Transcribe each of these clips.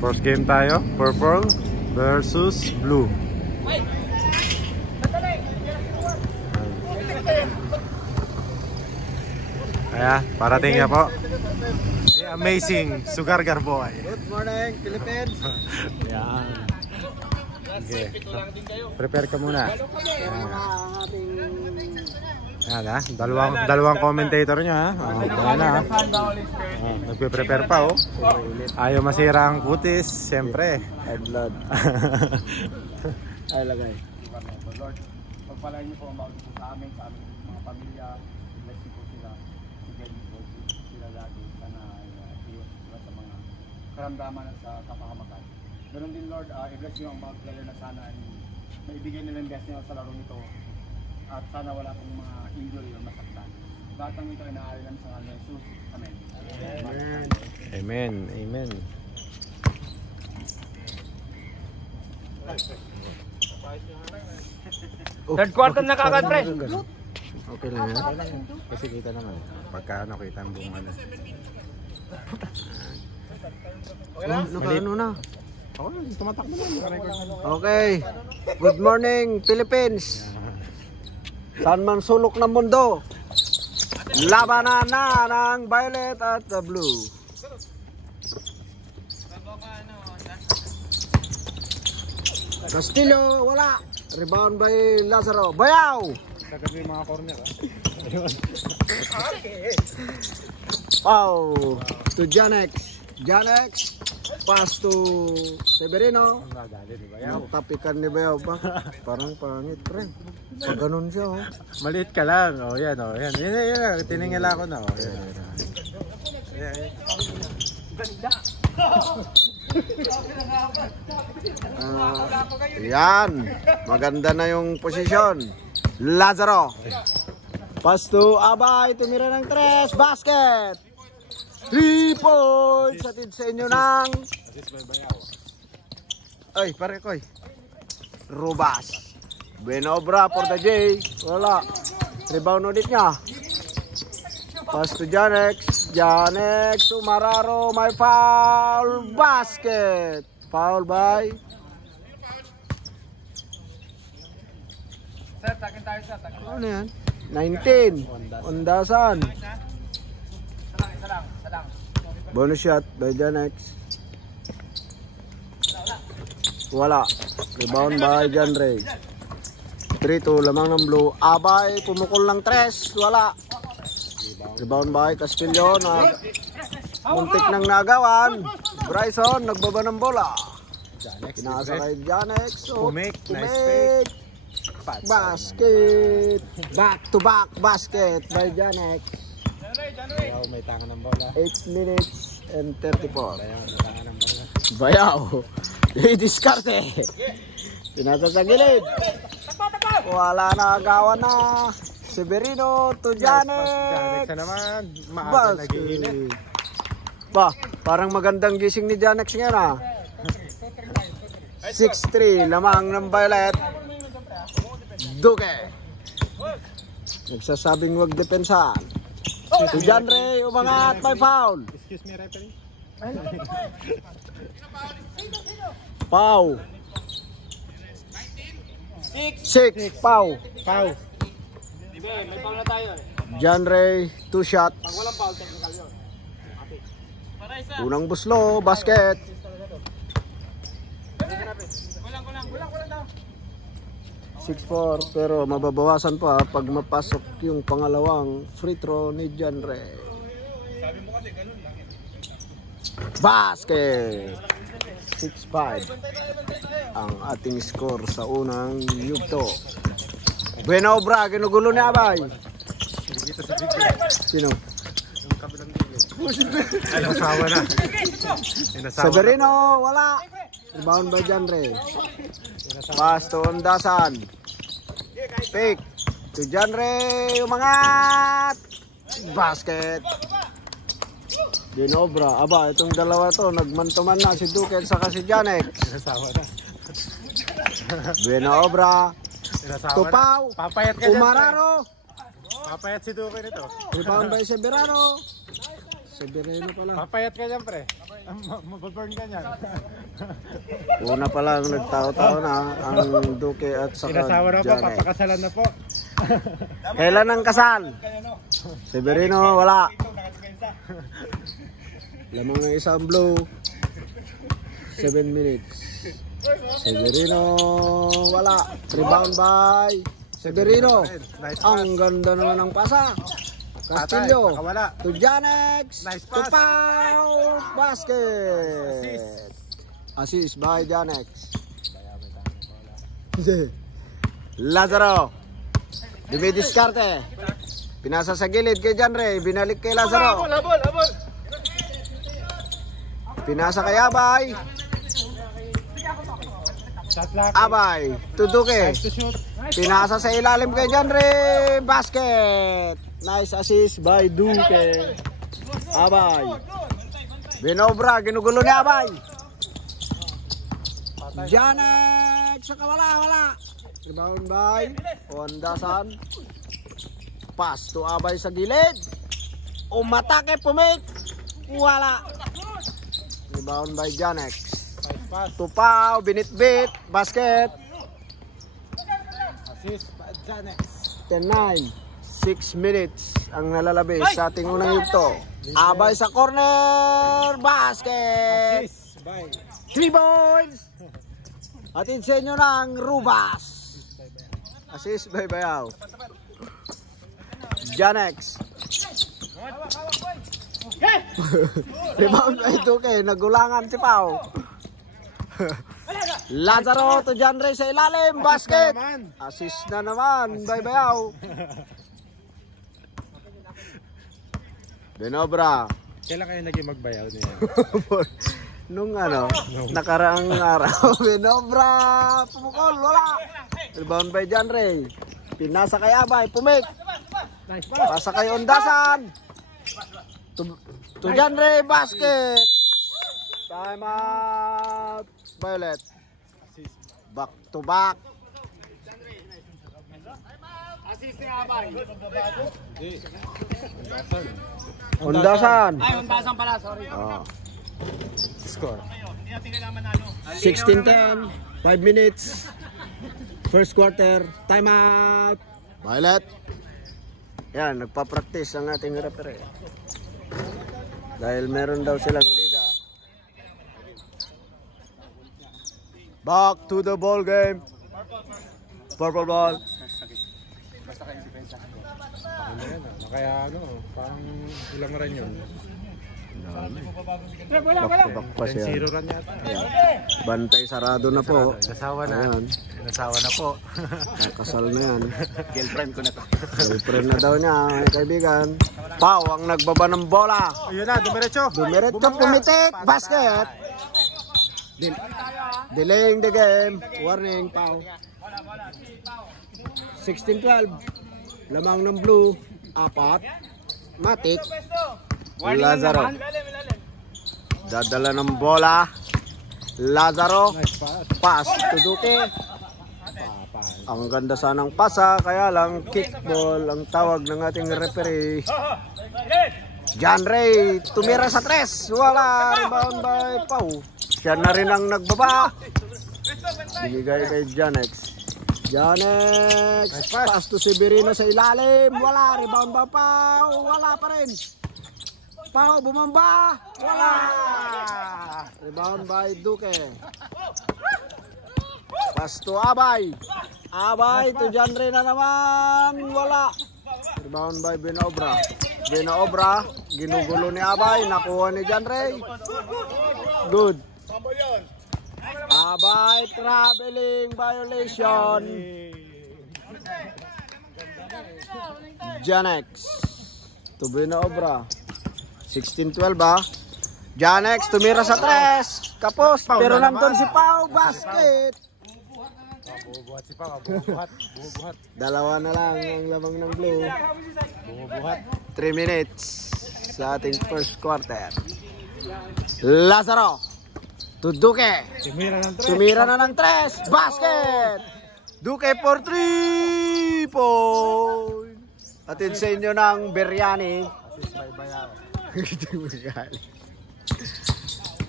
First game tayo, purple versus blue. Kaya, parating niya po. The amazing Sugar Garboy. Good morning, Philippines. Yan. Okay. Prepare ka muna. Yan ha. Dalawang commentator nyo ha. Yan ha. Nagpe-prepare pa oh. Ayaw masira ang kutis. Siyempre. High blood. Ay lagay. Lord, pagpalain niyo po ang bawat po sa amin mga pamilya. Bless niyo po sila. Sigay niyo po sila lagi. Sana ayos sila sa mga karamdaman at sa kapahamakan. Ganun din Lord, i-bless niyo ang mga player na sana maibigay nila ang best niyo sa laro nito. At sana wala pong mga injury o masaktan. Batang ito ay naaalilan sa ngalan ni Jesus. Amen. Amen. Amen. Amen. Third quarter na kagad, pre. Okay lang yan. Kasi kita naman. Pagka ano, kita ang buong ano. Nakaano na? Ako lang, tumatakbo na. Okay. Good morning, Philippines. Saan man sulok ng mundo. Labanan na ng violet at the blue. Castillo, wala. Rebound by Lazaro. Bayaw! Kagabi mga corner ha. Pau to Janex. Janex. Pass to Severino. Tapikan ni Bayaw pa. Parang pangit pre. Pag ganun siya oh. Maliit ka lang. Oh, yan oh. Yan. Yan. Tiningala ko na oh. Yan. Yan. Ganda. Yan. Maganda na yung posisyon. Lazaro. Pass to Abay. Tumira ng 3. Basket. 3 points. Atid sa inyo ng ay pare koy. Rubas. Benobra for the J. Wala. Rebound ulit niya. Pass to Janex. Janex. Umararo. May foul. Basket. Foul by. Sir, takin tayo sir. Ano yan? 19. Ondasan. Bonus shot by Janex. Wala. Rebound by John Ray. 3-2 lamang ng blue. Abay, pumukol ng 3. Wala. Rebound by Castillo. Muntik ng nagawan. Bryson, nagbaba ng bola. Kinasa kay Janex. Pumek. Nice fake. Basket. Back to back basket by Janex. Wow, may tangan ng bola. 8 minutes and 34. Bayaw. I-discarte. Pinasa sa gilid. Wala na, agawan na. Severino to Janex. Janex na naman. Maaga nag-iinit. Ba, parang magandang gising ni Janex ngayon ah. 6-3, lamang ng violet. Duque. Nagsasabing wag depensahan. Si John Ray umangat, may foul. Excuse me, referee. Pau. 6. Pau. Pau. May foul na tayo eh. John Ray, 2 shots. Pag walang foul, technical yun. Unang buslo, basket. Kulang daw. 6-4, pero mababawasan pa pag mapasok yung pangalawang free throw ni John Ray. Sabi mo kasi ganun lang. Basket. 6-5 ang ating score sa unang yugto. Benobra, ginugulo ni Abay. Sino? Yung kabilang gilid. Ay, nasawa na. Severino, wala. Rebound by John Ray. Pass to Ondasan. Pick to John Ray. Umangat. Basket. Benobra. Aba, itong dalawa to. Nagmantuman na si Duque at saka si Janex. Nasawa na. Benobra. Tupaw. Papayat ka dyan. Umararo. Papayat si Duque nito. Rebound by Severino. Severino pala. Papayat ka dyan, pre. Mababurn ka niyan. Una pa lang nagtao-tao na ang Duque at saka Sinasawa na po, Janet. papakasalan na po. Kailan ang kasal? Severino, wala. Lamang ng isang blue. 7 minutes. Severino, wala. Rebound by Severino. Nice pass. Ang ganda naman ng pasa. Castillo. Nakawala. To Janex. Nice To pass. Pau. Basket. Assist by Janex. Lazaro. Dumidiskarte. Pinasa sa gilid kay Janre. Binalik kay Lazaro. Habol. Pinasa kay Abay. Shot clock. Abay. To Duque. To shoot. Pinasa sa ilalim kay Janre. Basket. Nice assist by Duque. Abay. Binobra. Ginugulo ni Abay. Janek. Saka wala. Rebound by Ondasan. Pass to Abay sa gilid. Umatake pumik. Wala. Rebound by Janek. Nice pass. Tupaw. Binitbit. Basket. Assist by Janex. 10-9. 6 minutes ang nalalabis sa ating unang yugto. Abay sa corner. Basket. Assist by 3 points. Atid sa inyo ng Rubas. Assist by Bayaw. Janex. Rebound by Duque. Nagulangan si Pau. Lazaro to Janre sa ilalim. Basket. Assist na naman by Bayaw. Benobra. Kailan kayo naging magbayaw niya? Nung nakaraang araw. Benobra. Pumukol. Wala. Rebound by Janre. Pinasa kay Abay. Pumik. Nice pass. Pasa kay Ondasan. To Janre. Basket. Time out. Violet. Back to back. Assist ni Abay. Ondasan. Ay, undasan pala, sorry. Oh. Score. 16-10. 5 minutes. First quarter. Time out. Violet. Yan, nagpa-practice ang ating referee. Dahil meron daw silang liga. Back to the ball game. Purple ball. Kaya parang ilang rin yun. Back pa siya. 10-0 run yata. Bantay sarado na po. Nasawa na. Ayan. Nasawa na po. Kakasal na yan. Girlfriend ko na to. Girlfriend na daw niya, mga kaibigan. Pau ang nagbaba ng bola. Ayun na, dumiretso. Dumiretso, pumitik. Basket. Delaying the game. Warning, Pau. 16-12. Lamang ng blue. Apat. Matik. Lazaro. Dadala ng bola. Lazaro. Nice pass. Pass to Duque. Ang ganda sanang pasa, kaya lang kickball ang tawag ng ating referee. John Ray, tumira sa 3. Wala, rebound by Pau. Siya na rin ang nagbaba. Binigay kay Janex. Janex, pass to Severino sa ilalim. Wala, rebound by Pau. Wala pa rin. Pau, bumamba. Wala. Rebound by Duque. Pass to Abay. Abay to Janre na naman. Wala. Rebound by Benobra. Benobra. Ginugulo ni Abay. Nakuha ni Janre. Good. Abay. Traveling violation. Janex. To Benobra. 16-12 Janex tumira sa 3. Kapos. Pero nandun si Pau. Basket. Bubuhat si Pau. Bubuhat. Dalawa na lang ang lamang ng blue. Bubuhat. 3 minutes sa ating first quarter. Lazaro to Duque. Tumira na ng 3. Basket. Duque for 3 point. Atid sa inyo ng Biryani.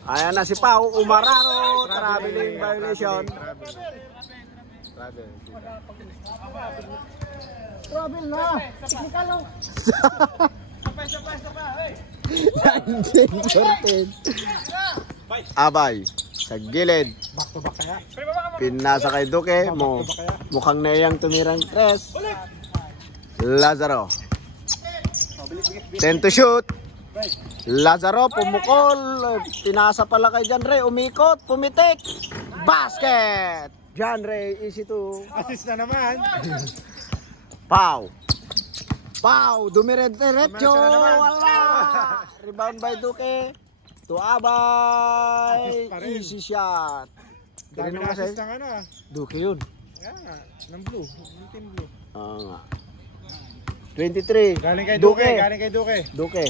Ayan na si Pau, Umararo, traveling violation. Travel na! Technical no? 19-14. Abay, sa gilid. Back to back kaya? Pinasa kay Duque, mukhang naiyang tumirang tres. Lazaro. 10 to shoot. Lazaro pumukol. Pinasa pala kay John Ray, umikot, pumitik. Basket. John Ray, easy to. Assist na naman. Pau. Pau, dumiret-diretso. Wala. Rebound by Duque. To Abay. Easy shot. Dami na assist ng ano ah. Duque yun. Kaya nga, ng blue. Ng team blue. Oo nga. 23. Galing kay Duque. Galing kay Duque. Duque.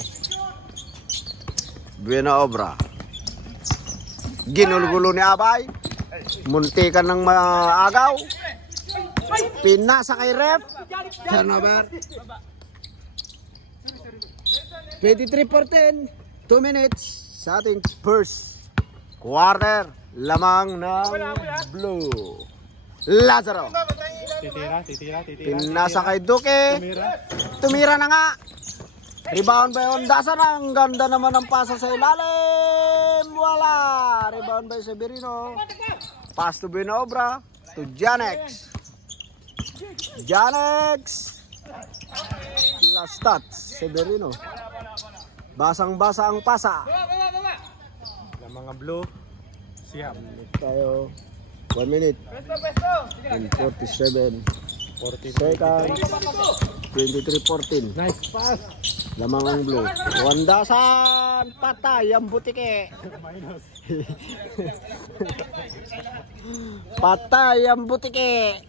Buena obra. Ginulgulo ni Abay. Muntikan ng maagaw. Pinasa kay ref. Turnover. 23-14. 2 minutes sa ating first quarter. Lamang ng blue. Lazaro. Titira. Pinasa kay Duque. Tumira na nga. Rebound by Ondasan. Ang ganda naman ng pasa sa ilalim. Wala. Rebound by Severino. Pass to Buenobra. To Janex. Last touch. Severino. Basang-basa ang pasa. Ng mga blue. Siyam. Tayo. 1 minute. And 47 seconds. 23-14. Nice pass. Lamang ang blue. Wandasan. Patay ang butike. Patay ang butike.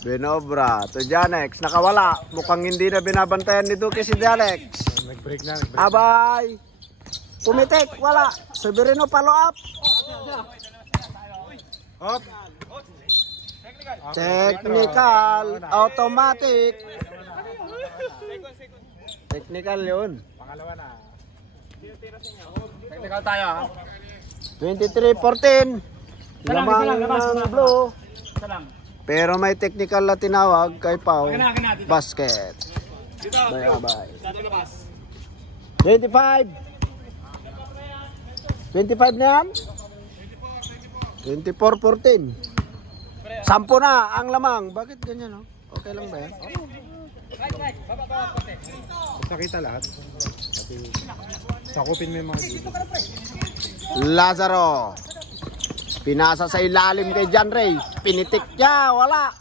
Buenobra to Janex. Nakawala. Mukhang hindi na binabantayan ni Duque si Janex. Nag-break na. Abay. Pumitik. Wala. Severino follow up. Hop. Technical. Automatic. Technical yun. Pangalawa na. Technical tayo ha. 23-14. Lamang ng blue. Salam. Pero may technical na tinawag kay Pau. Dito. Basket. Dito. Bye-bye. Dito labas. 25. 25 na yan? 24-14. 10 na ang lamang. Bakit ganyan, no? Okay lang ba yan? Nakita lahat. Sakupin mo yung mga dito. Lazaro. Pinasa sa ilalim kay John Ray. Pinitik niya. Wala.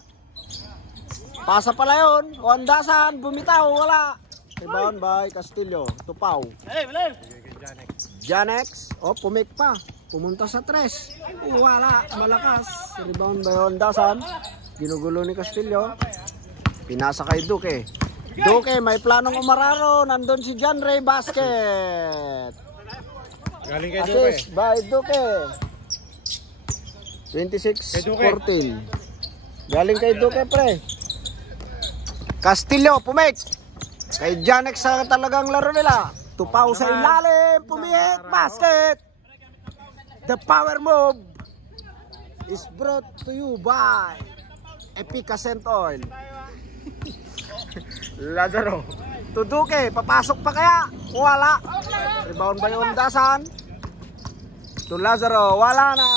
Pasa pala yun. Wandasan. Bumitaw. Wala. Rebound by Castillo. Tupaw. Janex. Oh, pumik pa. Pumunta sa tres. Wala. Malakas. Rebound by Wandasan. Ginugulo ni Castillo. Pinasa kay Duque. Duque, may planong umararo. Nandun si John Ray. Basket. Galing kay Duque. Assist by Duque. 26-14. Galing kay Duque, pre. Castillo, pumik. Kay Janex sa talagang laro nila. Tupaw sa ilalim. Pumik. Basket. The power move is brought to you by Epica Scent Oil. Lazaro. To Duque. Papasok pa kaya? Wala. Rebound by Ondasan. To Lazaro. Wala na.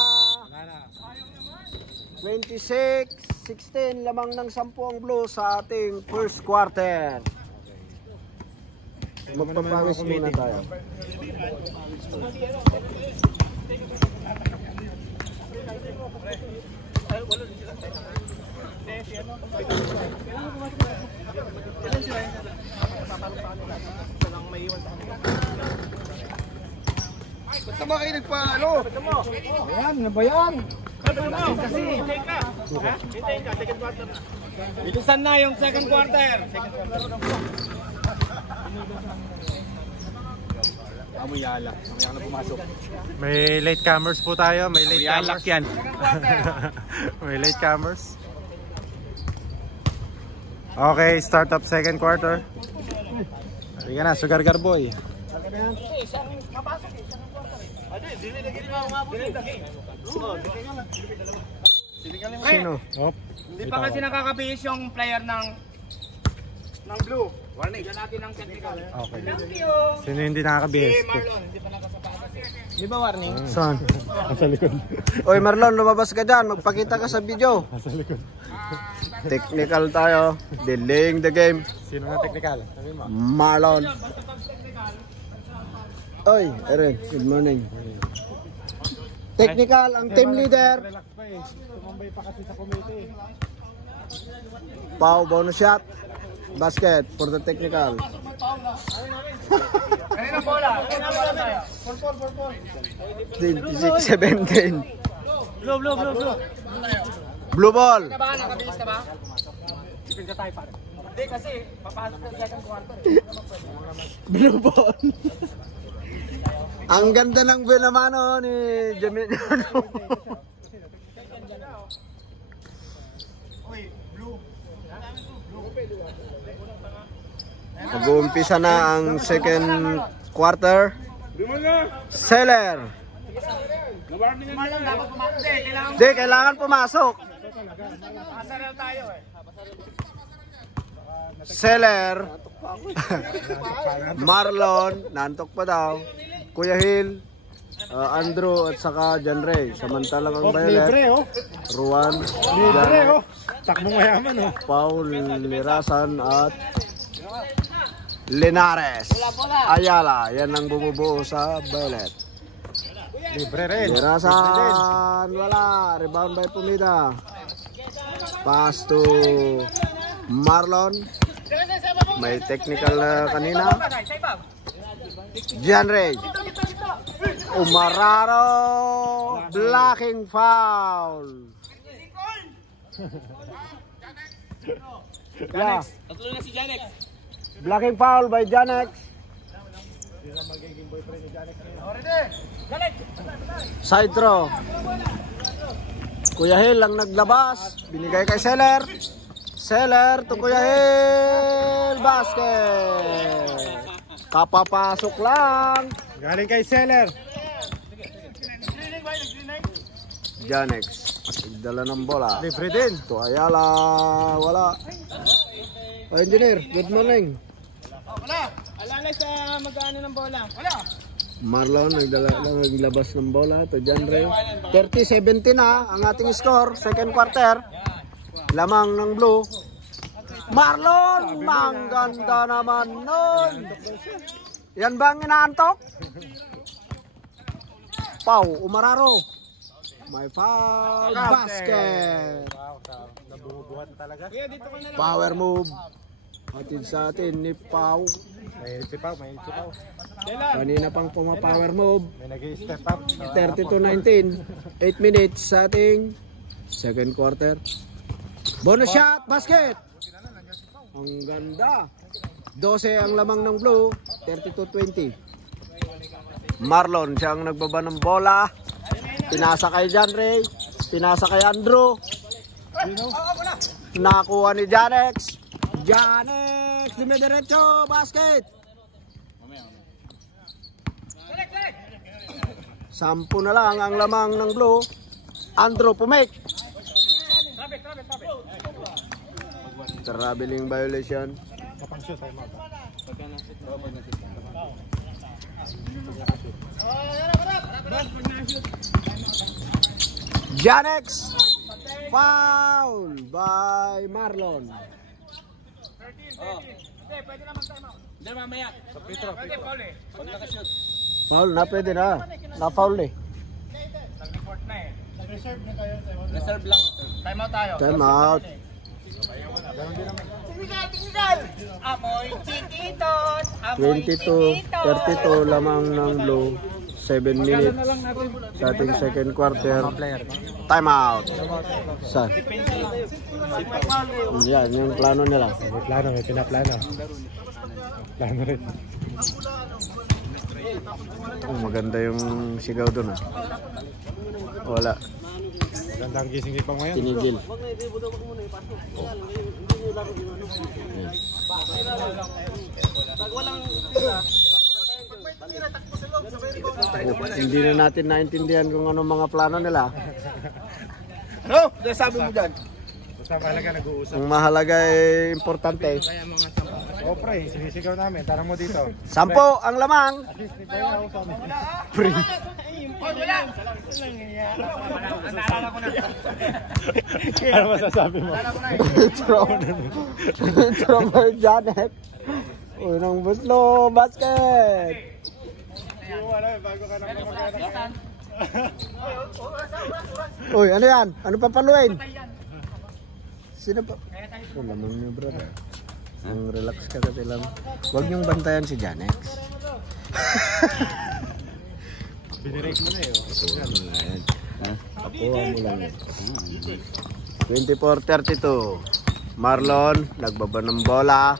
26-16. Lamang ng 10 ang blue sa ating first quarter. Magpapangis muna tayo. Ba't naman kayo nagpa-ano? Ayan, ano ba yan? Kasi, bilisan na yung second quarter. Amoy alak. Amoy alak na pumasok. May late comers po tayo. May late Amoy alak comers. yan. May late comers. Okay, start up second quarter. Halika na, Sugar Garboy. Sino? Oh. Hindi pa kasi nakakabihis yung player ng blue. Warning. Bigyan natin ng technical. Okay. Sino hindi nakakabihis? Si Marlon, hindi pa nakasapatos. Di ba warning? Saan? Nasa likod. Oy Marlon, lumabas ka dyan. Magpakita ka sa video. Nasa likod. Technical tayo. Delaying the game. Sino na technical? Sabi mo. Marlon. Oy, Eren, good morning. Technical, ang team leader. Relax pa eh. Tumambay pa kasi sa committee. Pau, bonus shot. Basket for the technical. Kanina bola. Kanina bola tayo. 26-17. Blue. Blue ball. Ka ba? Nakabihis ka ba? Dipinda tayo pare. Hindi kasi papasok sa second quarter. Blue ball. Ang ganda ng binamano ni Jamil. Mag-uumpisa na ang second quarter. Seller. Marlon, dapat pumasok. Kailangan Di, kailangan pumasok. pasarel tayo eh. Seller. Marlon, nantok pa daw. Kuya Hill, Andrew at saka John Ray. Samantalang ang Violet, Ruan, Jan, Takbong mayaman oh. Paul, Lirasan at Linares. Ayala, yan ang bumubuo sa Violet. Libre rin. Lirasan, wala. Rebound by Pumida. Pass to Marlon. May technical na kanina. John Ray. Umararo. Blocking foul. Yeah. Tatlo na si Janex. Blocking foul by Janex. Side throw. Kuya Hill ang naglabas. Binigay kay Seller. Seller to Kuya Hill. Basket. Kapapasok lang. Galing kay Seller. Janex. Nagdala ng bola. Libre din. To Ayala. Wala. O engineer, good morning. Wala. Alalay sa mag-ano ng bola. Wala. Marlon naglabas ng bola to John Ray. 30-17 na ang ating score. Second quarter. Lamang ng blue. Marlon! Mangganda naman nun! Yan ba ang inaantok? Pau, Umararo. May foul. Basket. Wow, nabubuhat talaga. Power move. Hatid sa atin ni Pau. May sipaw. Kanina pang pumapower move. May nag-i-step up. 32-19. 8 minutes sa ating second quarter. Bonus shot, basket. Ang ganda. 12 ang lamang ng blue. 32-20. Marlon siyang nagbaba ng bola. Pinasa kay John Ray. Pinasa kay Andrew. Nakuha ni Janex. Janex, dumidiretso, basket. Sampu na lang ang lamang ng blue. Andrew pumik. Traveling violation. Kapang-shoot tayo mga. Janex. Foul by Marlon. Pwede na mag-time out. Hindi, mamaya. Pwede, Paul eh. Pag nakashoot. Foul na, pwede na. Na-foul eh. Nag-report na eh. Reserve lang. Time out tayo. Time out. Tinggal! Amoy chiquitos! Amoy 22-32 lamang ng blue. 7 minutes sa ating second quarter. Time out. Saan? Yan, yung plano nila. May plano, may pinaplano. Plano rin. Oh, maganda yung sigaw doon ah. Wala. Ganda ang gising pa ngayon. Tinigil. Hindi na natin naintindihan kung ano mga plano nila. Ano? Sabi mo dyan? Basta mahalaga nag-uusap. Ang mahalaga ay importante. O pre, sinisigaw namin. Tarang mo dito. 10 ang lamang. At least, may bayan ako sa mga. Free. Wala! Naalala ko na. Ano masasabi mo? Intro by Janet. Unang buslo, basket. Bago ka na mag-anak. Uy, ano yan? Ano pa paluin? Sino pa? Oh, lamang niyo, brother. Ang relax ka kasi lang. Huwag niyong bantayan si Janex. Binirake mo na eh. Kuha mo lang yan. 24-32. Marlon, nagbaba ng bola.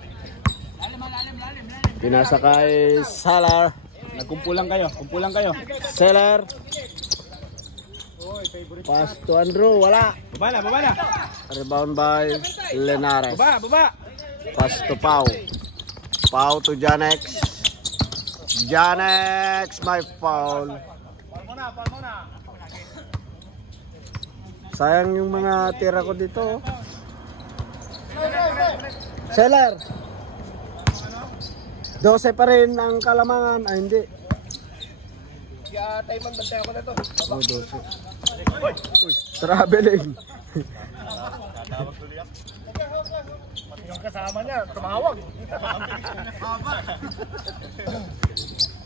Pinasa kay Salar. Nagkumpulan kayo. Kumpulan kayo. Seller. Pass to Andrew, wala. Baba na, baba na. Rebound by Lenares. Baba, baba. Pass to Pau. Pau to Janex. Janex, my foul. Paul muna. Sayang yung mga tira ko dito. Seller. 12 pa rin ang Kalamangan. Ay, hindi. Kaya tayo magbantay ako na to. Oh, 12. Uy, traveling. Yung kasama niya, tumawag.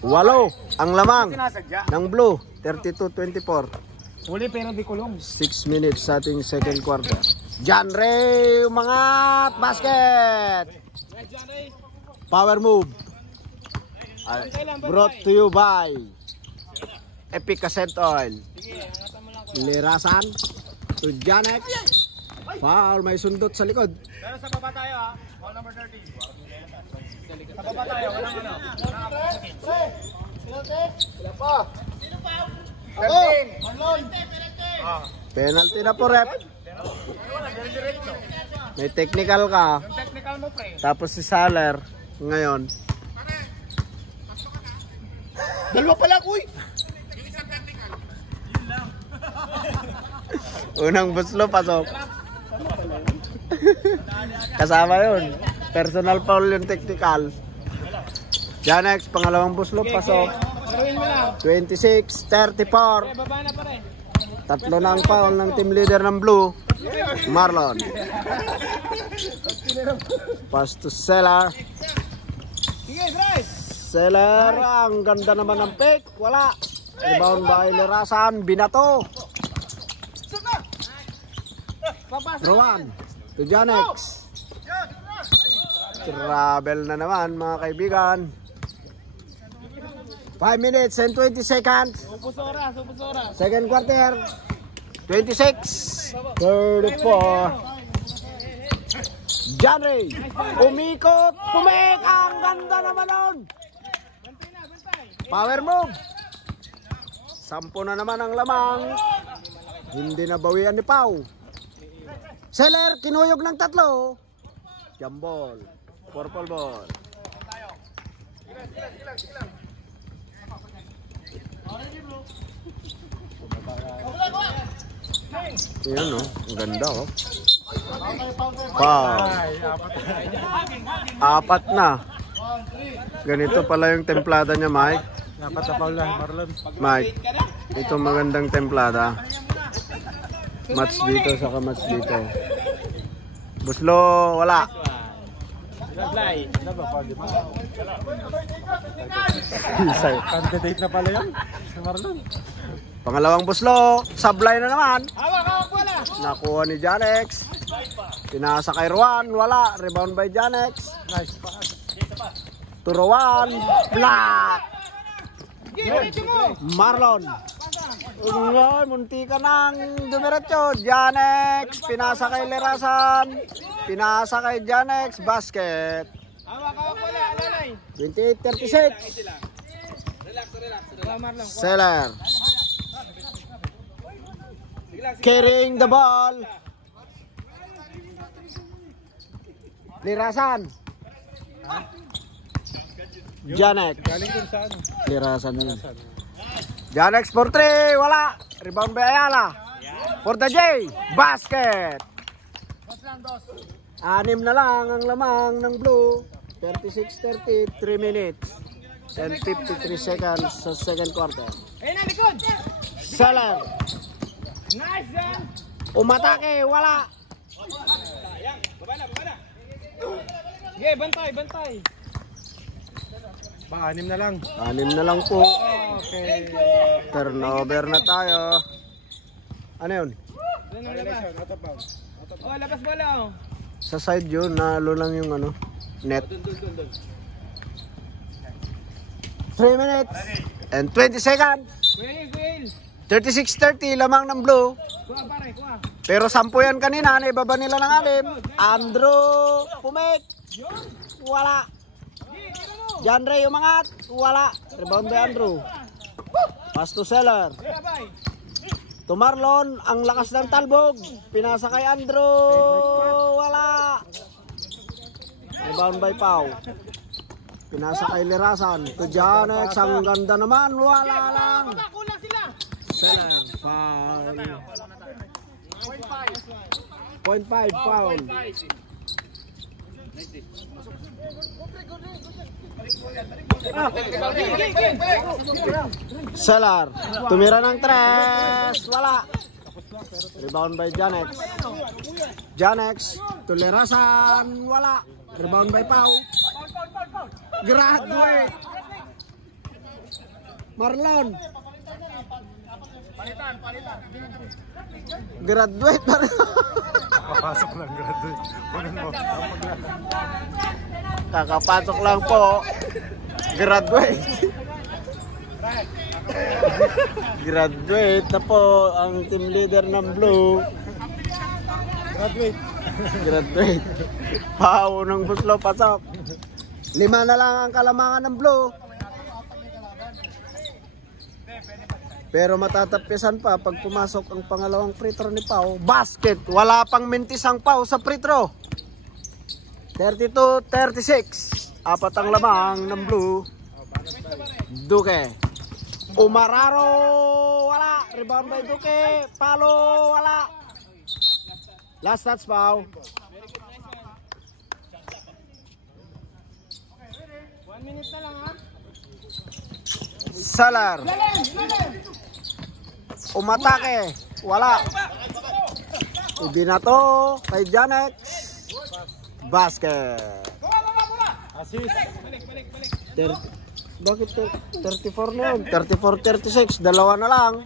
8 ang lamang Sinasadya. ng Blue. 32-24. Uli pero di kulong. 6 minutes sa ating second quarter. John Ray, umangat, basket. Power move. Brought to you by Epic Cassette Oil. Lirasan to Janex. Foul, may sundot sa likod. Pero sa baba tayo ha. Ball number 13. Sa baba tayo, walang ano. Sila pa. Ako! Penalty na po, rep. May technical ka. Yung technical mo pre. Tapos si Saler ngayon. Dalawa pala kuy. Unang buslo, pasok. Kasama yun. Personal foul yung technical. Janex, pangalawang buslo, pasok. Saruin mo lang. 26-34. Baba na pare. Tatlo na ang foul ng team leader ng Blue, Marlon. Pass to Seller. Sige, Bryce. Seller, ang ganda naman ng pick. Wala. Rebound by Lerasan, binato. Rowan to Janex. Travel na naman mga kaibigan. 5 minutes and 20 seconds. Upos oras. Second quarter. 26. 34. Johnny. Umikot. Pumik. Ang ganda naman nun. Power move. 10 na naman ang lamang. Hindi na bawian ni Pau. Seller, kinuyog ng 3. Jambol. Purple ball. Yan o, ang ganda o. Wow. 4 na. Ganito pala yung templada niya, Mike. Dapat sa Paul lang, Marlon. Mike, ito magandang templada. Match dito, saka match dito. Buslo, wala. Supply. Candidate na pala yun. Si Marlon. Pangalawang buslo, sablay na naman. Hawak wala. Nakuha ni Janex. Pinasa kay Juan, wala. Rebound by Janex. Nice pass. To Juan, black. Sige, mo. Marlon. Uy, munti ka nang dumiretso. Janex, pinasa kay Lerasan. Pinasa kay Janex, basket. Hawak wala. Alalay. 28-36. Marlon. Seller. Carrying the ball. Lirasan. Janek. Galing dun sa ano. Lirasan yun. Janek for 3. Wala. Rebound by Ayala. For the J. Basket. Anim na lang ang lamang ng blue. 36-30. 3 minutes. And 53 seconds sa second quarter. Ayun na, likod! Seller. Nice, Dan! Umatake. Wala. Baba na! Sige, bantay! Anim na lang. Anim na lang po. Okay. Turnover na tayo. Ano yun? Doon ang labas. Oh, labas bola, oh. Sa side yun, nalo lang yung ano, net. 3 minutes and 20 seconds. Kuil! 36-30, lamang ng blue. Kuha, pare, kuha. Pero 10 yan kanina, naibaba nila ng alim. Andrew, pumik. Wala. John Ray umangat. Wala. Rebound by Andrew. Pass to Seller. To Marlon, ang lakas ng talbog. Pinasa kay Andrew. Wala. Rebound by Pau. Pinasa kay Lirasan. To Janex, ang ganda naman. Wala lang. Kulang sila! Seller, foul. 0.5 foul. Seller, tumira ng 3. Wala. Rebound by Janex. Janex, Tulerasan. Wala. Rebound by Pau. Graduate. Marlon. Graduate na rin. Kapasok lang graduate. Kunin mo. Kakapasok lang po. Graduate. Graduate na po ang team leader ng Blue. Graduate. Pau ng Buslo, pasok. 5 na lang ang kalamangan ng Blue. Pero matatapyasan pa pag pumasok ang pangalawang free throw ni Pau. Basket. Wala pang mintis ang Pau sa free throw. 32-36. 4 ang lamang ng Blue. Duque. Umararo. Wala. Rebound by Duque. Palo. Wala. Last touch, Pau. 1 minute na lang, ha? Salar. Umatake. Wala. Hindi na to. Kay Janex. Basket. Assist. Bakit 34 na yun? 34-36. Dalawa na lang.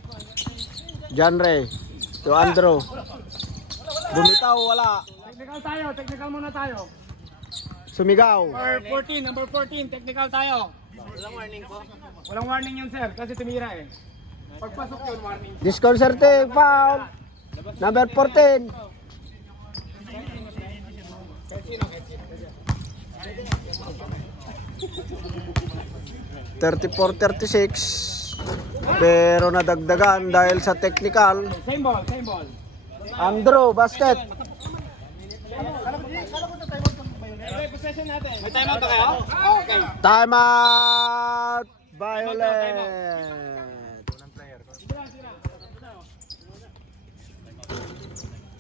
John Ray. To Andrew. Bumitaw. Wala. Technical muna tayo. Sumigaw. Number 14, technical tayo. Walang warning po. Walang warning yun, sir, kasi tumira eh. Pagpasok yun, warning. Disconcerting foul. Number 14. (34-36) pero nadagdagan dahil sa technical. Same ball. Andrew, basket. Possession natin. May timeout ba kayo? Okay. Timeout. Violet.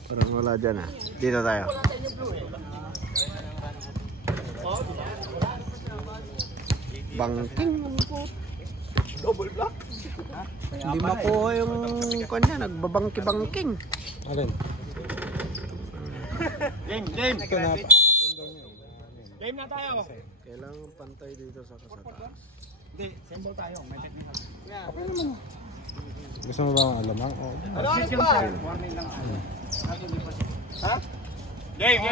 Parang wala dyan ah. Dito tayo. Bangking. Double block. Hindi makuha yung kanya. Nagbabangki-bangking. Alin? Game. Game na tayo. Kailangan pantay dito sa kasata. Hindi, same ball tayo. May technical. Gusto mo ba ang alamang? Warning lang. Ha? Game.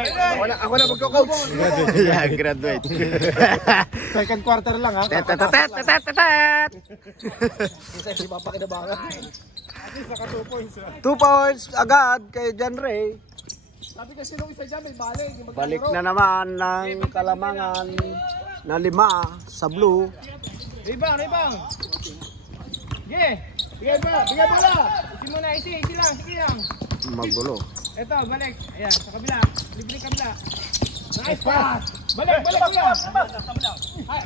Ako na magko-coach. Yeah, graduate. Second quarter lang ha? Tetetetetetetet. Hindi papakinabangan. At least naka 2 points ha? 2 points agad kay John Ray. Sabi kasi nung isa dyan, may balik. Balik na naman ng kalamangan na 5 sa Blue. Rebound. Bigay bola. Isi mo na, isi lang. Sige lang. Magulo. Ito, balik. Ayan, sa kabila. Libre kabila. Nice pass. Balik. Ay.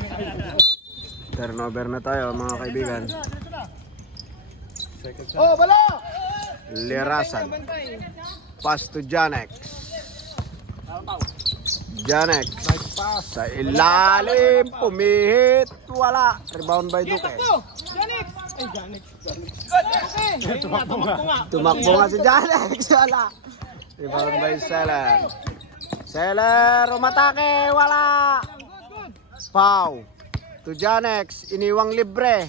Turnover na tayo mga kaibigan. Oh, bala! Lerasan. Pass to Janex. Janex. Sa ilalim. Pumihit. Wala. Rebound by Duque. Tumakbo nga si Janex. Wala. Rebound by Seller. Seller. Umatake. Wala. Pau. To Janex. Iniwang libre.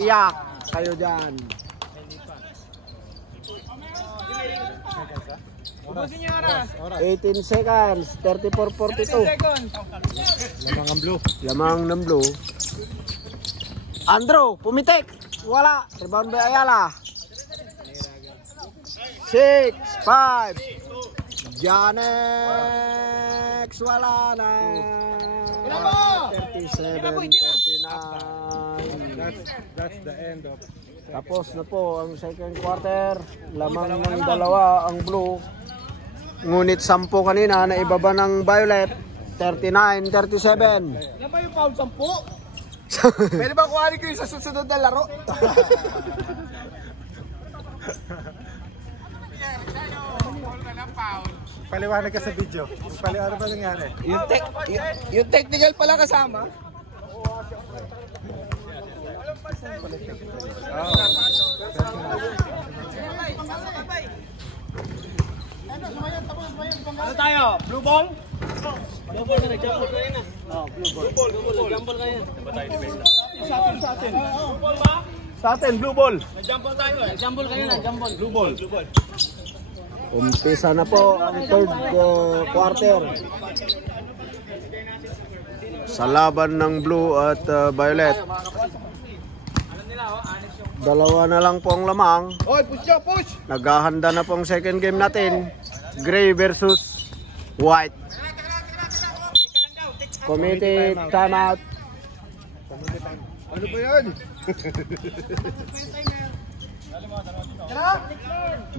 Iyak. Kayo dyan. 18 seconds, 34-42. Lamang ang blue. Lamang ng blue. Andrew, pumitik. Wala. Rebound by Ayala. 6, 5. Janex. Wala na. 37, 39. That's the end of. Tapos na po ang second quarter. Lamang ng dalawa ang blue. Ngunit 10 kanina na ibaba ng violet. 39-37. Yan ba yung foul 10? Pwede ba kuhanin ko yung sa susunod na laro? Paliwanag ka sa video. Paliwanag ba nangyari? Yung technical pala kasama. Ano tayo? Blue ball? Blue ball na nag-jumble kayo na. Blue ball. Nag-jumble kayo. Sa atin. Sa atin, blue ball. Nag-jumble tayo. Nag-jumble kayo na. Blue ball. Umpisa na po ang third quarter. Sa laban ng blue at violet. Dalawa na lang po ang lamang. Oy, push nyo, push! Naghahanda na po ang second game natin. Gray versus white. Committee timeout. Ano ba yan?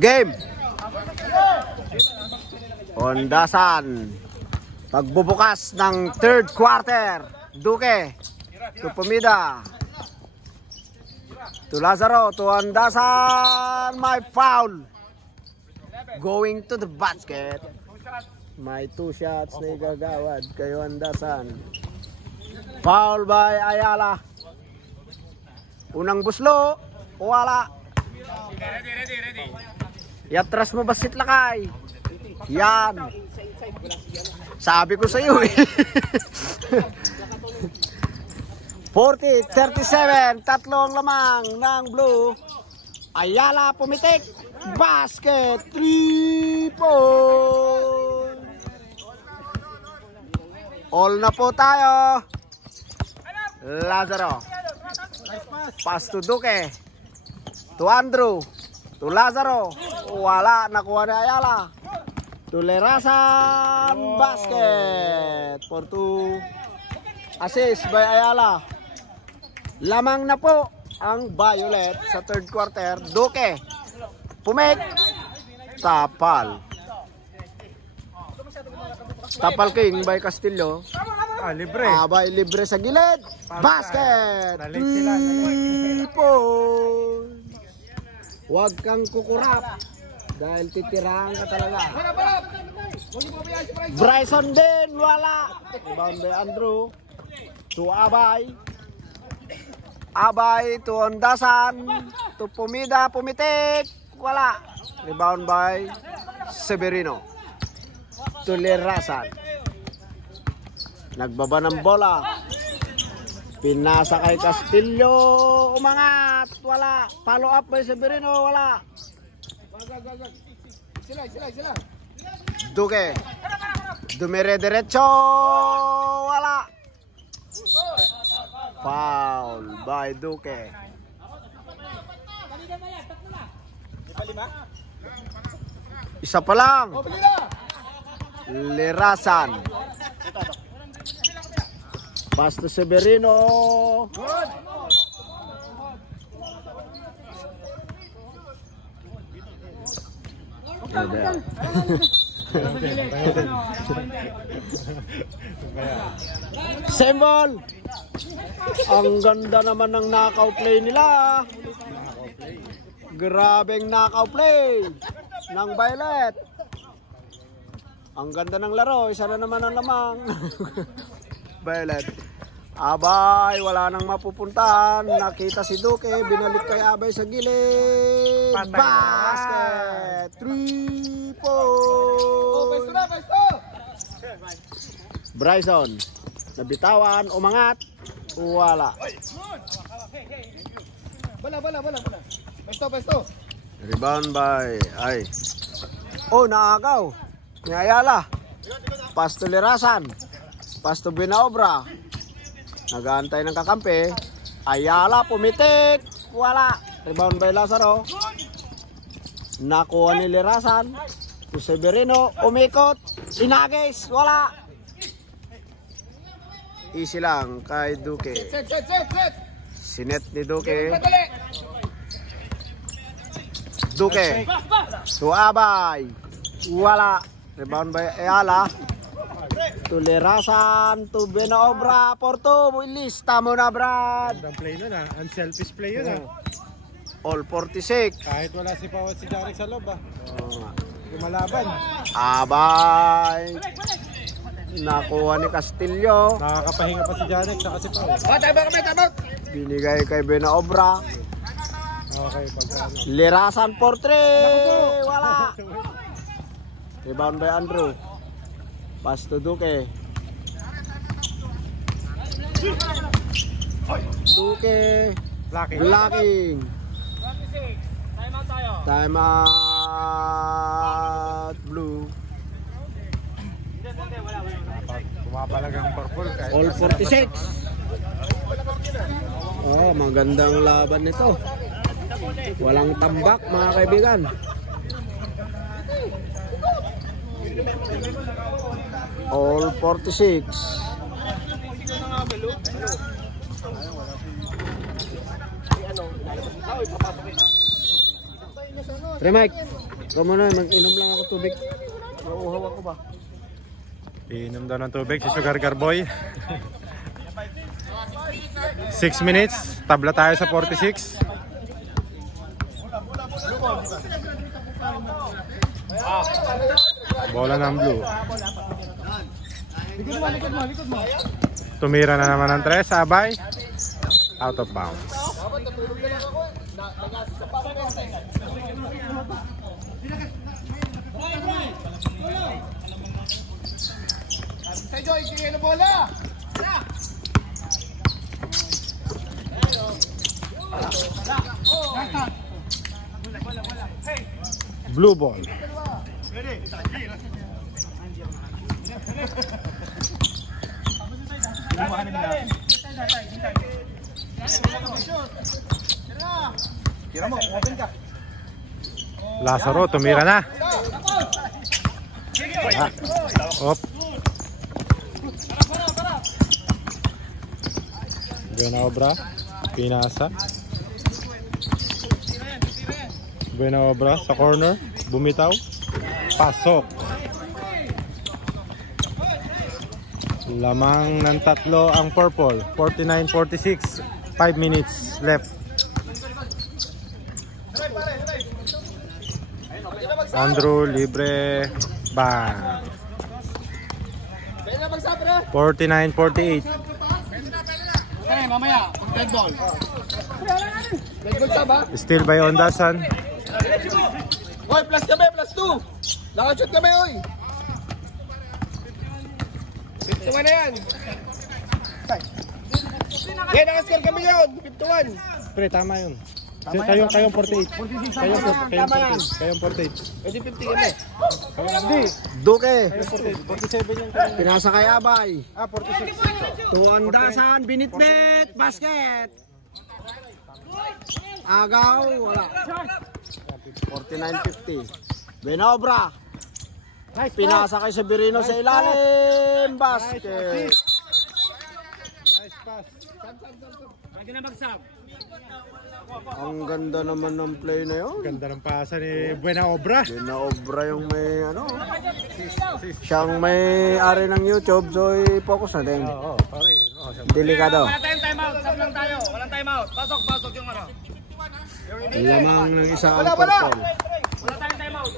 Game. Ondasan. Pagbubukas ng third quarter. Duque. To Pumida. To Lazaro. To Ondasan. My foul. Going to the basket. May 2 shots na igagawad kay Ondasan. Foul by Ayala. Unang buslo. Wala. Ready. Yatras mo ba Sitlakay? Yan. Sabi ko sa iyo eh. 40-37. Tatlong lamang ng blue. Ayala pumitik. Basket. 3 point. All na po tayo. Lazaro. Pass to Duque. To Andrew. To Lazaro. Wala. Nakuha ni Ayala. To Lerasan. Basket. For 2 assist by Ayala. Lamang na po ang violet sa third quarter. Duque. Pumik. Tapal. Tapal King by Castillo. Libre. Abay libre sa gilid. Basket. Nalit sila. 3 points. Huwag kang kukurap. Dahil titirahan ka talaga. Bryson din. Wala. Rebound by Andrew. To Abay. Abay to Ondasan. To Pumida. Pumitik. Wala. Rebound by Severino. To Lerasan. Nagbaba ng bola. Pinasa kay Castillo. Umangat. Wala. Follow up by Severino. Wala. Sila. Duque. Dumire diretso. Wala. Foul by Duque. Isa pa lang. Lerasan. Pass to Severino. Same ball. Ang ganda naman ng knockout play nila. Grabeng knockout play ng Violet. Ang ganda ng laro. Isa na naman ang lamang. Violet. Abay, wala nang mapupuntahan. Nakita si Duque, binalik kay Abay sa gilid. Basket! 3 points! Bryson, nabitawan, umangat. Wala. Bala. Pesto. Rebound by ay. Oh, naagaw. Ni Ayala. Pasto Lirasan. Pasto Binaobra. Nag-aantay ng kakampi. Ayala pumitik. Wala. Rebound by Lazaro. Nakuha ni Lirasan. Severino umikot. Inagis. Wala. Easy lang kay Duque. Set. Sinet ni Duque. Duque. To Abay. Wala. Rebound by Ayala. To Lirasan. To Binaobra. Porto. Lista mo na, Brad. Gandang play nun ah. Unselfish play yun ah. All 46. Kahit wala si Pao at si Jarek sa loob ah. Lumalaban. Abay. Nakuha ni Castillo. Nakakapahinga pa si Jarek sa kasi Pao. Tabak. Binigay kay Binaobra. Okay, pagkano. Lirasan for 3. Wala. Rebound by Andrew. Pass to Duque. Duque. Blocking. Time out. Blue. Pumapalag ang purple. All 46. Oh, magandang laban nito. Walang tambak, mga kaibigan. All 46. Remike, ikaw muna, mag-inom lang ako tubig. Nauuhaw ako ba? Iinom daw ng tubig si Sugar Garboy. 6 minutes, tabla tayo sa 46. Bola ng blue. Likod mo. Tumira na naman ng 3, Abay. Out of bounds. Sa Joy, sige na bola. Blue ball. Tira mo, open ka. Lazaro, tumira na. Op. Binaobra, pinasa. Binaobra sa corner, bumitaw. Pasok. Lamang ng 3 ang purple. 49-46. 5 minutes left. Andrew libre. Bang. 49-48. Eh, mamaya, dead ball. Dead ball ka ba? Still by Ondasan. Hoy, plus kami, plus 2. Nakashoot kami, hoy. 51 na yan. Yan, nakascore kami yun. 51. Pre, tama yun. Kayong 48. Kayong 48. Pwede 50 kami. Hindi. Duque. 47 yung Pinasa kay Abay. 46. Tuandasan, binitbit, basket. Agaw, wala. 49-50. Binaobra. Pinasa kay Severino sa ilalim, basket. Nice pass. Ang ganda naman ng play na yun. Ganda ng pasa ni Binaobra. Binaobra yung may ano. Siyang may ari ng YouTube, so i-focus natin. Oo, pare. Delikado. Wala tayong timeout. Stop lang tayo. Walang timeout. Pasok yung ano. Lamang ng isa ang purple. Wala tayong timeout.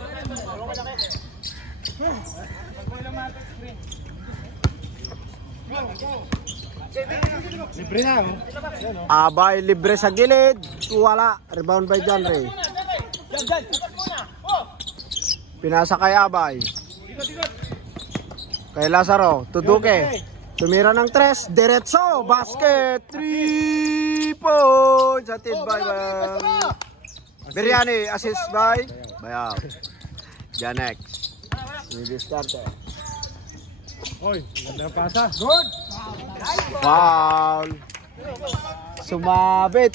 Libre na, oh. Abay, libre sa gilid. Wala. Rebound by John Ray. Pinasa kay Abay. Kay Lazaro. Tuduke. Tumira ng 3. Diretso. Basket. 3 points. Atid by Biryani. Assist by Bayaw. Janex. Nidistarte. Oy, ganda ng pasa. Good. Foul. Sumabit.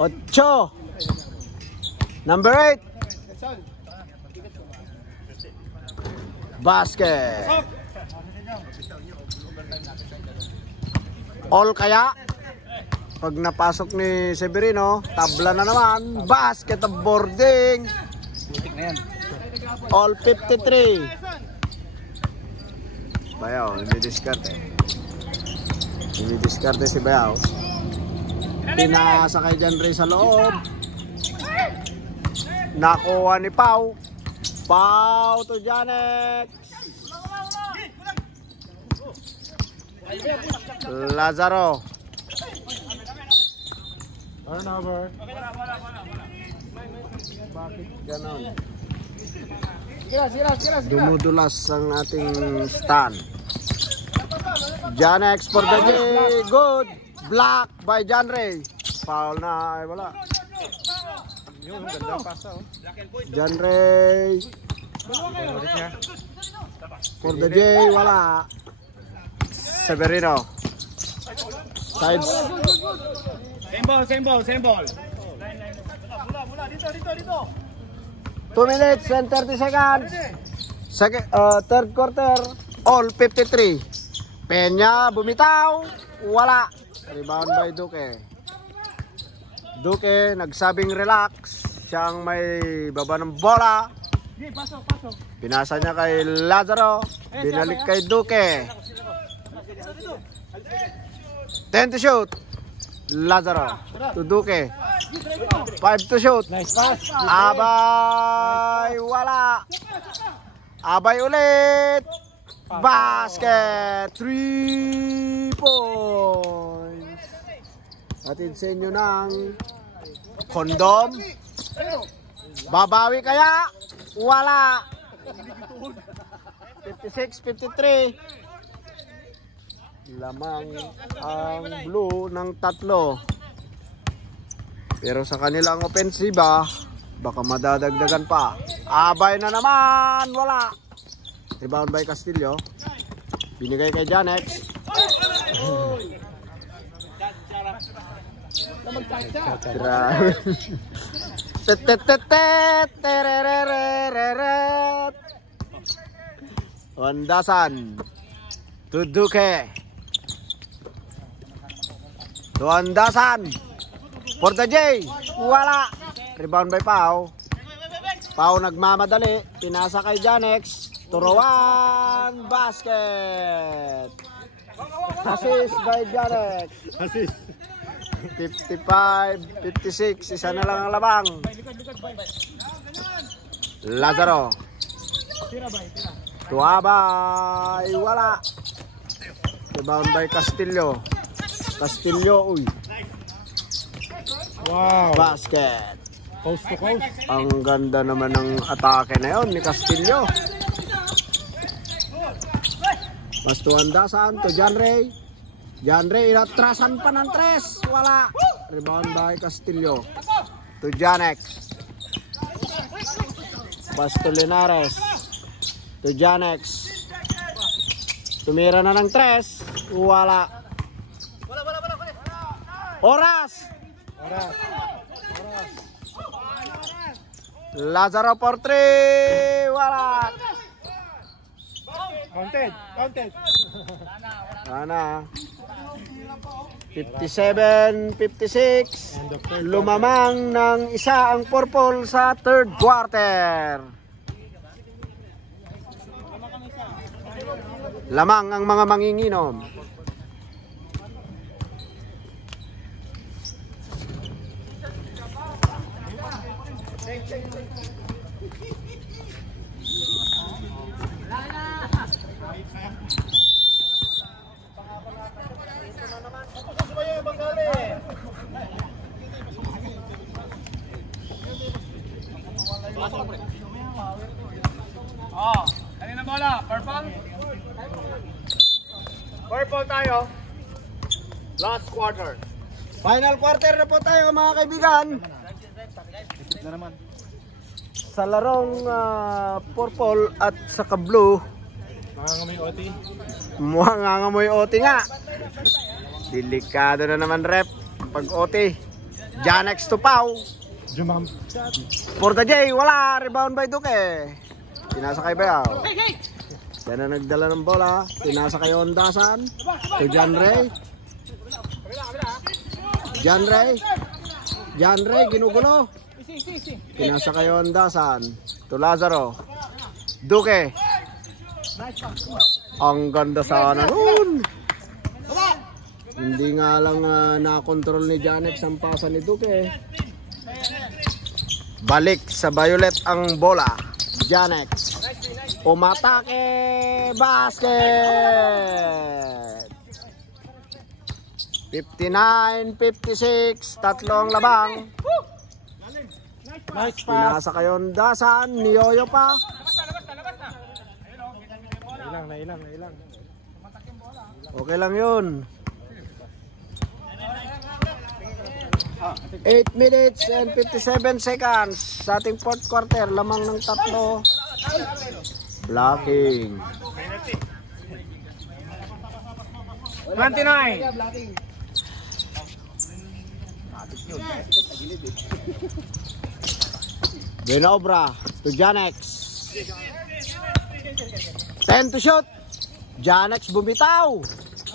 8. Number 8. Basket. All kaya? Pag napasok ni Severino, tabla na naman. Basket of boarding. All 53. Bayaw, hindi-diskarte. Hindi-diskarte si Bayaw. Pinasa kay John Ray sa loob. Nakuha ni Pau. Pau to Janex. Lazaro. Turnover. Bakit ganon? Dumudulas ang ating stand. Janex for the J. Good. Block by John Ray. Foul na. Ay, wala. Yun, ganda ng pasa, oh. John Ray. Ulit niya. For the J. Wala. Severino. Sides. Same ball. Mula, dito. 2 minutes and 30 seconds. Third quarter. All 53. Peña bumitaw. Wala. Rebound by Duque. Duque nagsabing relax. Siyang may baba ng bola. Pinasa niya kay Lazaro. Binalik kay Duque. 10 to shoot. Lazaro to Duque. 5 to shoot. Nice pass. Abay, wala. Abay ulit. Basket. 3 points. Atid sa inyo ng kondom. Babawi kaya? Wala. 56-53. Lamang ang blue ng 3. Pero sa kanilang opensiba, baka madadagdagan pa. Abay na naman. Wala. Rebound by Castillo. Binigay kay Janex. Grabe. Wandasan. Tuduke. Wandasan. For the J. Wala. Rebound by Pau. Pau nagmamadali. Pinasa kay Janex. Turuan. Basket. Assist by Janex. Assist. 55-56. Isa na lang ang labang. Lazaro. Tuabay. Wala. Rebound by Castillo. Castillo. Uy. Wow. Basket. Coast to coast. Ang ganda naman ng atake na yun ni Castillo. Mas tuwandasan to John Ray. John Ray inatrasan pa ng 3. Wala. Rebound by Castillo. To Janex. Basto Linares. To Janex. Tumira na ng 3. Wala. Oras. Lazaro for 3. Wala. Counted. Sana. 57-56. Lumamang ng isa ang purple sa third quarter. lamang ang mga manginginom. Oh, kanina bola, purple. Purple tayo. Last quarter. Final quarter na po tayo mga kaibigan. Sa larong purple at saka blue. Mangangamoy OT nga. Delikado na naman rep pag OT. Janex to Pau. For the J, wala. Rebound by Duque. Pinasakay ba yaw? Yan na nagdala ng bola. Pinasakay Ondasan. To John Ray. John Ray, ginugulo. Pinasakay Ondasan. To Lazaro. Duque. Ang ganda sana nun. Hindi nga lang na-control ni Janex ang pasa ni Duque. Balik sa Violet ang bola. Janex. Umatake. Basket. 59-56. Tatlong labang. Nice pass. Pinasa kayo Dasan. Niyoyo pa. Nailang. Okay lang yun. 8 minutes and 57 seconds sa ating fourth quarter. Lamang ng tatlo. Blocking. 29. Benobra to Janex. 10 to shoot. Janex bumitaw.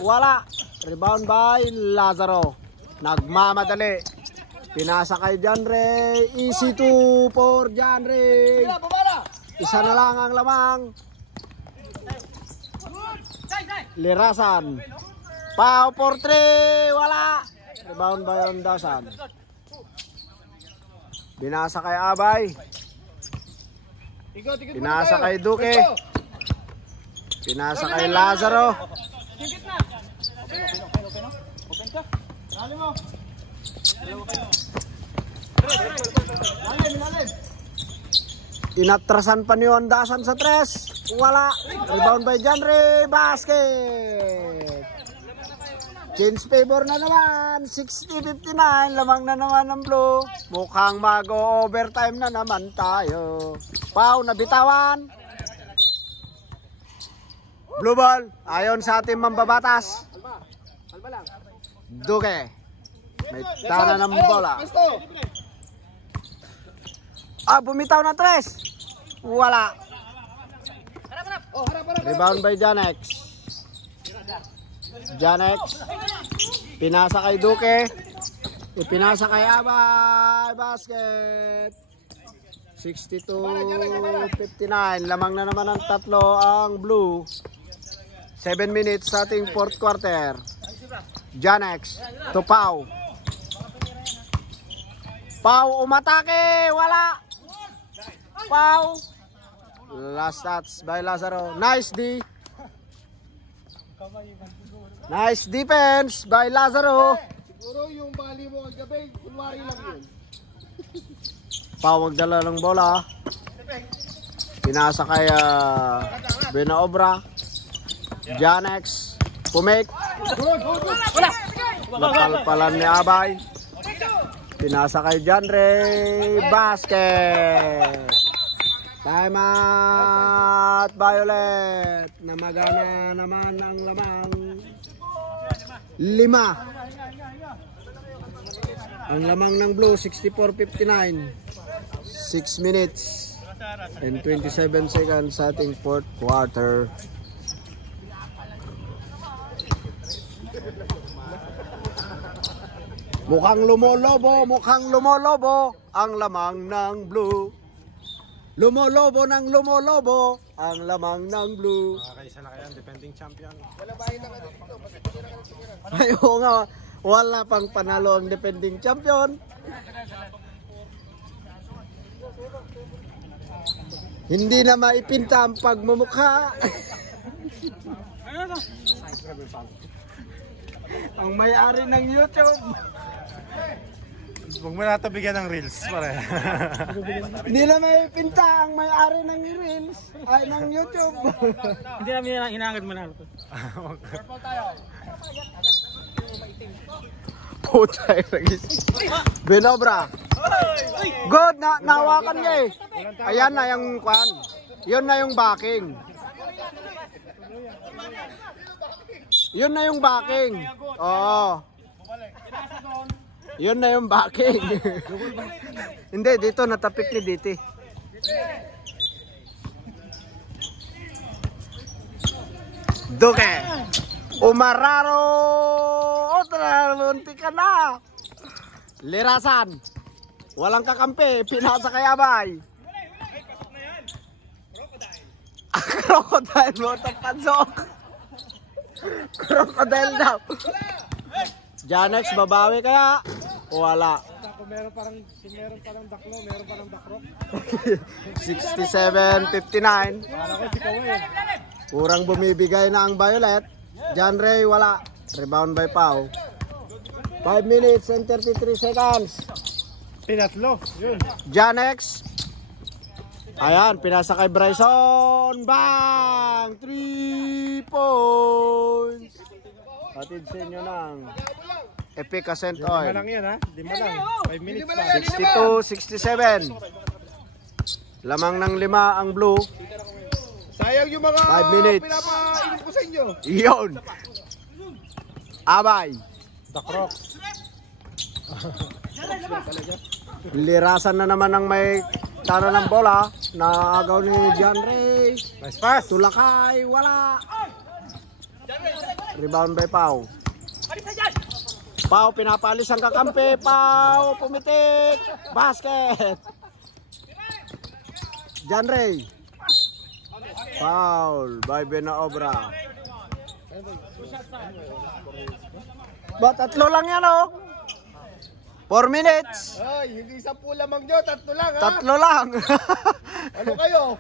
Wala. Rebound by Lazaro. Nagmamadali. Pinasa kay John Ray. Easy 2 for John Ray. Isa na lang ang lamang. Lirasan. Pau for 3. Wala. Rebound by Ondasan. Binasa kay Abay. Pinasa kay Duque. Pinasa kay Lazaro. Inatrasan pa ni Ondasan sa 3. Wala. Rebound by Janre. Basket. Change favor na naman. 60-59. Lamang na naman ng blue. Mukhang mag-overtime na naman tayo. Pau, nabitawan. Blue ball. Ayon sa ating mambabatas. Duque. May tana ng bola. Bumitaw na 3. Wala. Rebound by Janex. Pinasa kay Duque. Ipinasa kay Abay. Basket. 62-59. Lamang na naman ang tatlo ang blue. 7 minutes sa ating fourth quarter. Janex to Pau. Pau umatake. Wala. Pau. Last touch by Lazaro. Nice D. Nice defense by Lazaro. Siguro yung bali mo ang gabi, kunwari lang yun. Pau magdala ng bola. Pinasa kay Benobra. Janex. Pumek. Napalpalan ni Abay. Pinasa kay Janre. Basket. Time out, Violet. Namagana naman ang lamang. 5. Ang lamang ng blue, 64-59. 6 minutes and 27 seconds sa ating fourth quarter. Mukhang lumolobo ang lamang ng blue. Lumolobo ng lumolobo ang lamang ng blue. Makakaisa na kayo ang defending champion. Ay, oo nga, wala pang panalo ang defending champion. Hindi na maipinta ang pagmumukha. Ang may-ari ng YouTube. Huwag mo na ito bigyan ng reels. Pare. Hindi na maipinta ang may-ari ng Reels. Ay, ng YouTube. Hindi namin inaangad manalo. Putay, ragis. Binobra. Good, nahawakan niya eh. Ayan na yung kwan. Yun na yung backing. Yun na yung backing. Oo. Yun na yung backing. Hindi, dito natapik ni dito. Duke. Umararo. Otra, munti ka na. Lirasan. Walang kakampi, pinasa kay Abay. Crocodile mo tapansok. Crocodile daw. Janex, babawi kaya? Wala. Meron parang daklo, meron parang dakrok. 67-59. Kurang bumibigay na ang Violet. John Ray, wala. Rebound by Pau. 5 minutes and 33 seconds. Pinatlo, yun. Janex. Ayan, pinasa kay Bryson. Bang! 3 points. Atid sa inyo ng Epic Ascent Oil. Lima lang yan ha. Lima lang. 5 minutes pa. 62-67. Lamang ng 5 ang blue. Sayang yung mga 5 minutes. pinapainom ko sa inyo. Iyon. Abay. Dakrok. Lirasan na naman ang may tana ng bola. Naagaw ni John Ray. Nice pass. Tulakay, wala. Rebound by Pau. Pau, pinapalis ang kakampi. Pau, pumitik. Basket. John Ray. Foul by Benaobra. Ba, tatlo lang yan oh. 4 minutes. Ay, hindi 10 lamang nyo, 3 lang ha. Tatlo lang. Ano kayo?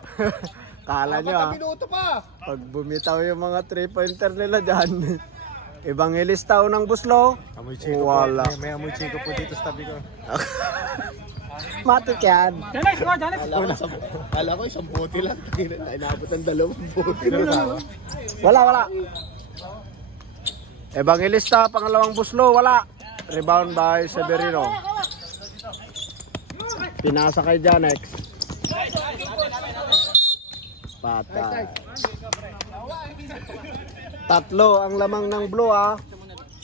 Kala nyo ah. Minuto pa. Pag bumitaw yung mga 3-pointer nila dyan. Ibang ilistaw ng buslo. Amoy chiko Wala. po. May amoy chiko po dito sa tabi ko. Matik yan. Janex, go, Janex. Kala ko isang bote lang. Inabot ang 2 bote. Wala. Evangelista, pangalawang buslo, wala. Rebound by Severino. Pinasa kay Janex. Patay. Tatlo ang lamang ng blue ah.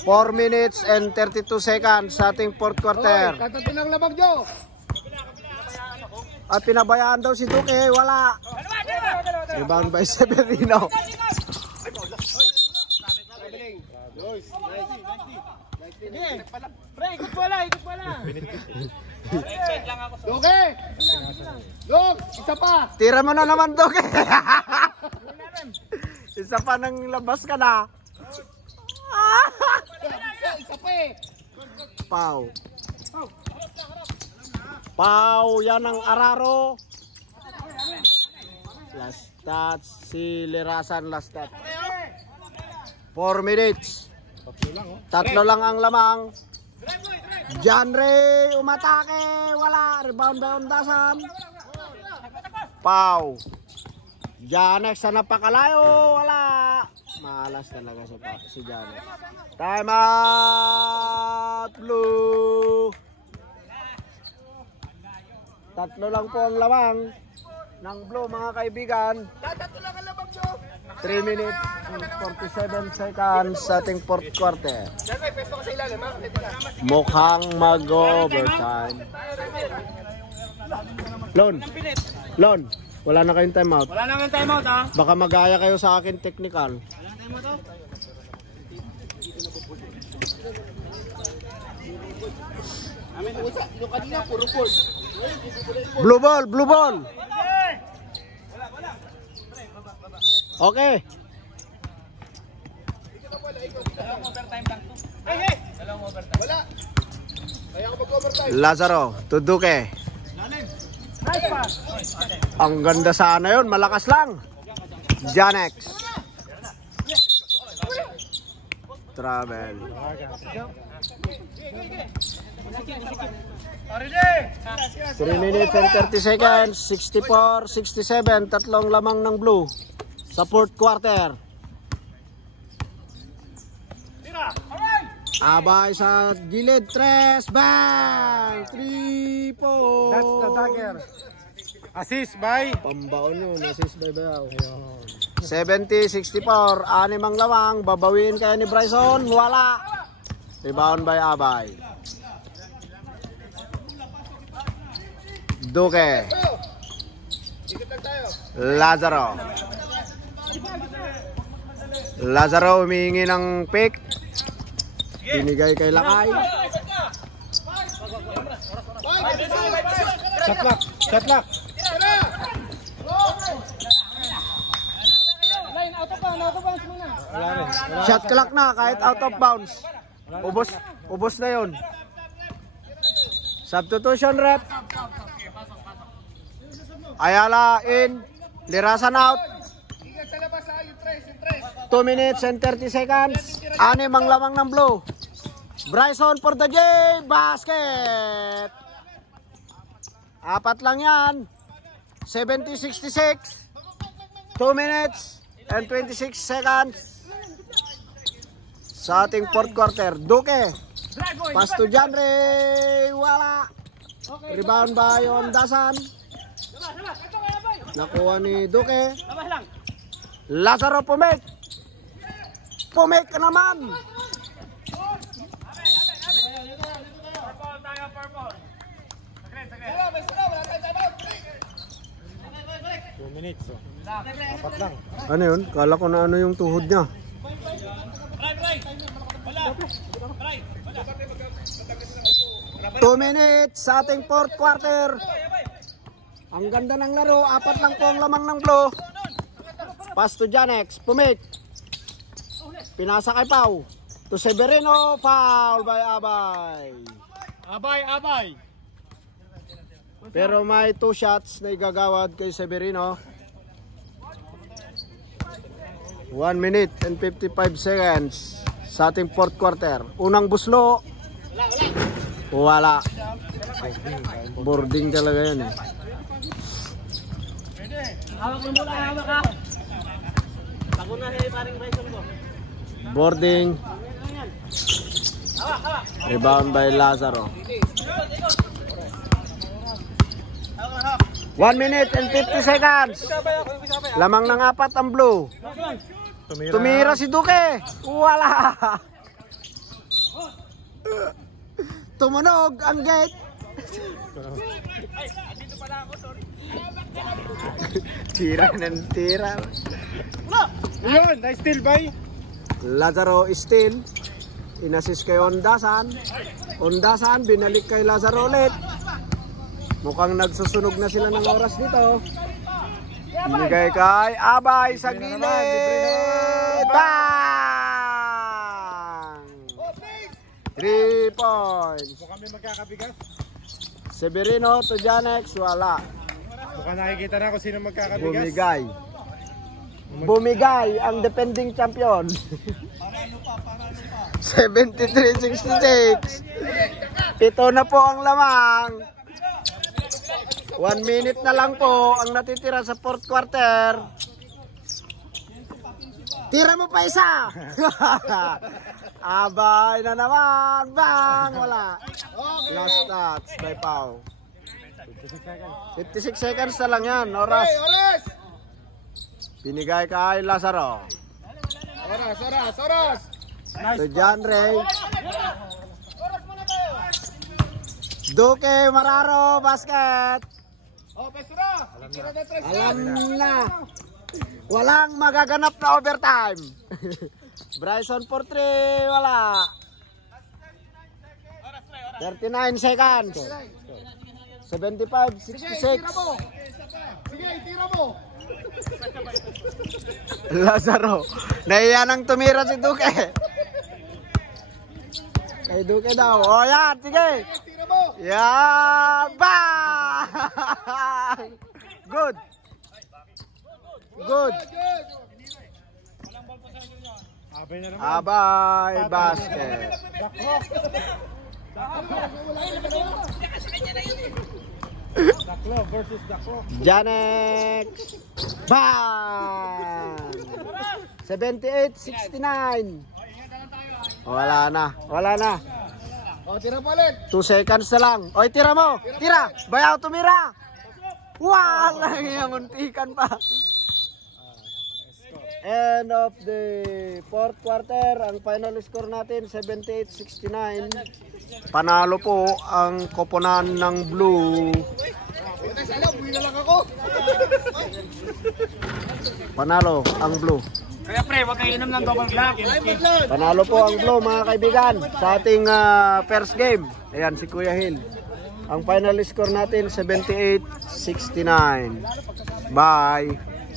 4 minutes and 32 seconds sa ating fourth quarter. Katatlo lang lamang nyo. At pinabayaan daw si Duque, wala. Rebound by Severino. Pre, ikot bola. Duke! Duk! Isa pa! Tira mo na naman, Duque. Isa pa nang labas ka na. Isa pa eh! Pau. Pau, yan ang Araro. Last touch, si Lirasan last touch. 4 minutes. Tatlo lang ang lamang. John Ray, umatake. Wala. Rebound by Ondasan. Pau. Janex sa napakalayo. Wala. Malas talaga si Janex. Time out. Blue. Tatlo lang po ang lamang ng blue mga kaibigan. 3 minutes and 47 seconds sa ating fourth quarter. Mukhang mag-overtime. Lon, wala na kayong timeout. Wala nang timeout ha. Baka magaya kayo sa akin technical. Blue ball. Okay. Lazaro to Duque. Ang ganda sana yun, malakas lang. Janex. Travel. 3 minutes and 30 seconds. 64, 67. Tatlong lamang ng blue sa fourth quarter. Abay sa gilid. 3. Bang! 3 po. That's the dagger. Assist by. Pambaon yun. Assist by Bayaw. 70-64. 6 ang lamang. Babawin kaya ni Bryson. Wala. Rebound by Abay. Duque. Lazaro. Lazaro humihingi ng pick. Binigay kay Lakay. Shot lock. Shot lock. Shot clock na kahit out of bounds. Ubos na yun. Substitution rep. Ayala in. Lirasan out. 2 minutes and 30 seconds. 6 ang lamang ng blue. Bryson for the game. Basket. 4 lang yan. 70-66. 2 minutes and 26 seconds. Sa ating fourth quarter. Duque. Pass to Janre. Wala. Rebound by Ondasan. Nakuha ni Duque. Lazaro pumek. Pumek ka naman. Minutes. 4 lang. Ano yun? Kala ko na ano yung tuhod niya. Two minutes sa ating fourth quarter. Ang ganda ng laro. 4 lang po ang lamang ng blue. Pass to Janex. Pumik. Pinasa kay Pau. To Severino. Foul by Abay. Abay. Pero may 2 shots na igagawad kay Severino. 1 minute and 55 seconds sa ating fourth quarter. Unang buslo. Wala. Boarding talaga yan eh. Hawak mo muna, hawak ka. Bago na siya paring Bryson mo. Boarding. Rebound by Lazaro. 1 minute and 50 seconds. Lamang ng 4 ang blue. Tumira si Duque. Wala. Tumunog ang gate. Tira ng tira. Yun, nice steal by. Lazaro still. Inassist kay Ondasan. Ondasan binalik kay Lazaro ulit. Mukhang nagsusunog na sila ng oras dito. Binigay kay Abay sa gilid. Bang! 3 points. Mukhang kami magkakabigas. Severino to Janex. Wala. Mukhang nakikita na kung sino magkakabigas. Bumigay ang defending champion. 73-66. 7 na po ang lamang. 1 minute na lang po ang natitira sa fourth quarter. Tira mo pa isa. Abay na naman. Bang! Wala. Last touch by Pau. 56 seconds na lang yan. Oras. Binigay kay Lazaro. Oras. To John Ray. Duque Mararo. Basket. Alam na. Walang magaganap na overtime. Bryson for 3. Wala. 39 seconds. 75-66. Sige, tira mo. Lazaro. Nahiya nang tumira si Duque. Kay Duque daw. O yan, sige. Yan. Bang! Good. Good. Abay, basket. Daklo versus Daklo. Janek. Bang! 78-69. Wala na. O, tira pa ulit. 2 seconds na lang. Oy, tira mo. Tira. Bayaw tumira. Wala nga, muntikan pa. End of the fourth quarter. Ang final score natin 78-69. Panalo po ang koponan ng blue. Panalo ang blue. Kaya pre, huwag kayo inom ng double black. Panalo po ang blue mga kaibigan sa ating first game. Ayan si Kuya Hill. Ang final score natin 78-69. Bye.